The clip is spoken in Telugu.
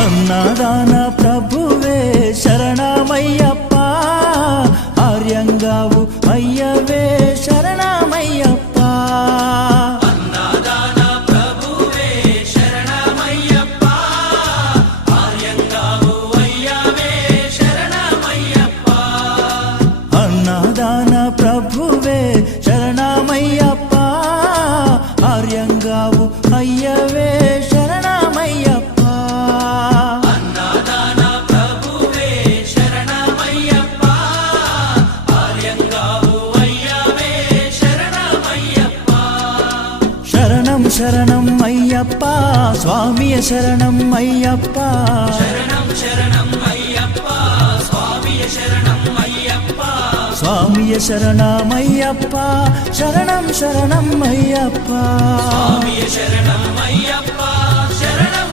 అన్నదాన ప్రభువే శరణమయ్యప్ప, ఆర్యంగావు అయ్యవే శరణమయ్యప్ప. అన్నదాన ప్రభువే శరణమయ్యప్ప, ఆర్యంగావు అయ్యవే శరణమయ్యప్ప. అన్నదాన ప్రభువే శరణమయ్యప్ప, ఆర్యంగావు అయ్యవే శరణమయ్యప్ప. అన్నదాన ప్రభువే శరణమయ్యప్ప, ఆర్యంగావు అయ్యవే శరణమయ్యప్ప. శరణం శరణం అయ్యప్ప, స్వామియ శరణం అయ్యప్ప. శరణం శరణం అయ్యప్ప, స్వామియ శరణం అయ్యప్ప. స్వామియ శరణమయ్యప్ప, శరణం శరణం అయ్యప్ప. స్వామియ శరణం అయ్యప్ప.